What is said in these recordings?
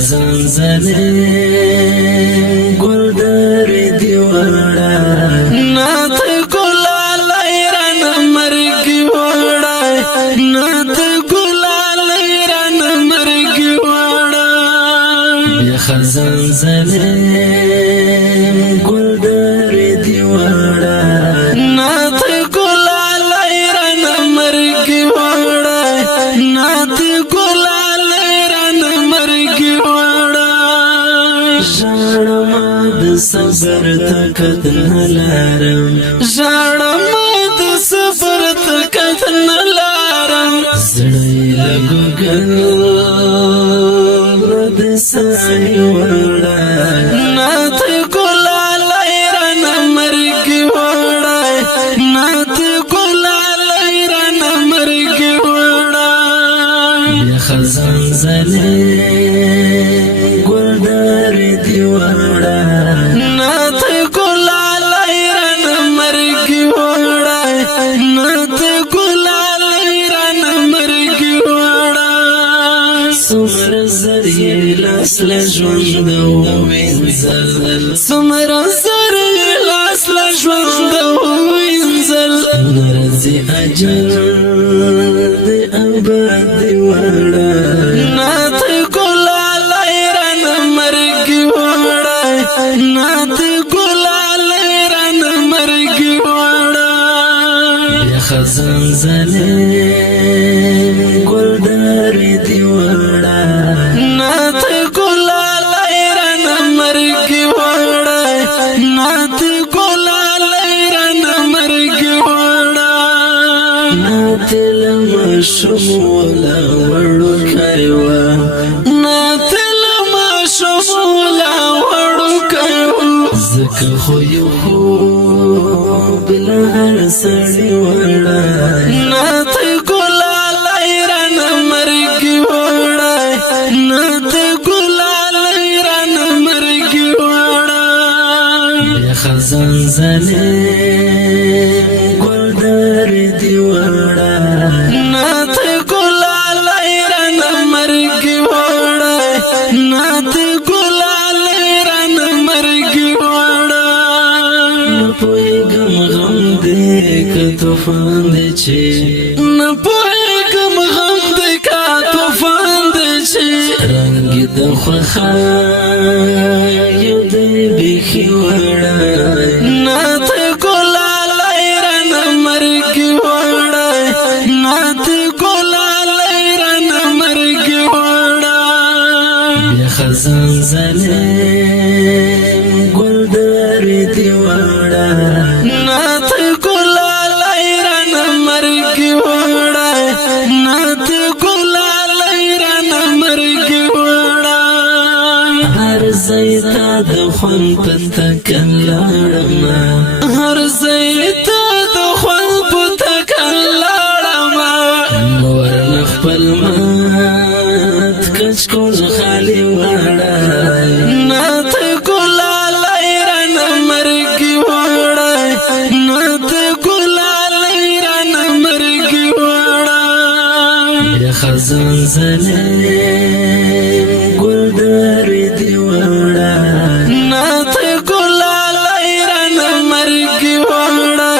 خزان زلي گل در دیوارا نات گلال ایران مرگی وڑا نات گلال ایران مرگی وڑا بیا خزان زلي گل در دیوارا نات گلال ایران مرگی وڑا نات گلال ایران مرگی وڑا ژړم د صبر طاقت نلارم ژړم د صبر طاقت نلارم زړه لګل د سای وړا نات ګلال ایران مرګي وړا نات ګلال ایران مرګي وړا یا خزان زلي گل در دیوارا نات گلال ایران مرگی وڑا نات گلال ایران مرگی وڑا سمر زری لاس لجوند وینزل سمر زری لاس لجوند وینزل نرزی اجل دی ابد دی وڑا نات گلال ایران مرگی وڑا نات گلال ایران مرگی وڑا یا خزان زلي گل در دیوارا نات گلال ایران مرگی وڑا نات گلال ایران مرگی وڑا نات لما شمولا وڑو کایوا نات لما شمولا وڑو کایوا زکه خو یو بلا هر سړی وړا نات ګلال ایران مرګي وړا نات ګلال ایران مرګي وړا یا خزان زلي گل در دیوارا نات ګلال ایران مرګي وړا نات ګلال ایران مرګي وړا نپوهیږم غم دې که طوفان دې چې نپوهیږم غم دې که طوفان دې چې رنګ د خوښیو دې بیخي وړا نات ګلال ایران مرګي وړا نات ګلال ایران مرګي وړا یا خزان زلي گل در دیوارا نات گلال ایران مرگی وڑا نات گلال ایران مرگی وڑا هر زیتا د خوان پتا کلاړم هر زیتا د خوان پتا کلاړم نور نخپل مات کچ کو خالی وڑا نات گلال ایران مرگی وڑا نات گلال ایران مرگی وڑا یا خزان زلي گل در دیوارا نات گلال ایران مرگی وڑا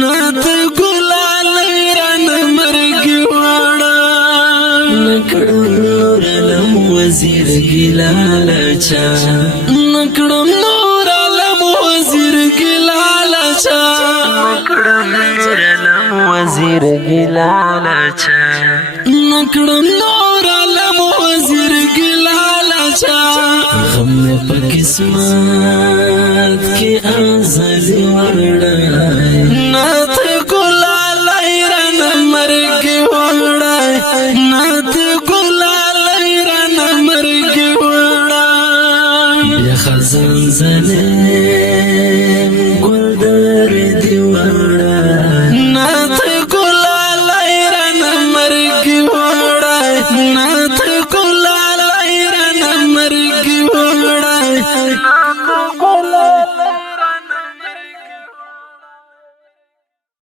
نات گلال ایران مرگی وڑا نکړم نور علم وزیر گلال چا نکړم نور علم وزیر گلال چا نکړم نور علم وزیر گلال چا نکړم نور علم وزیر گلال چا غم په قسمت کې ازلی وړا نات گلال ایران مرګي وړا نات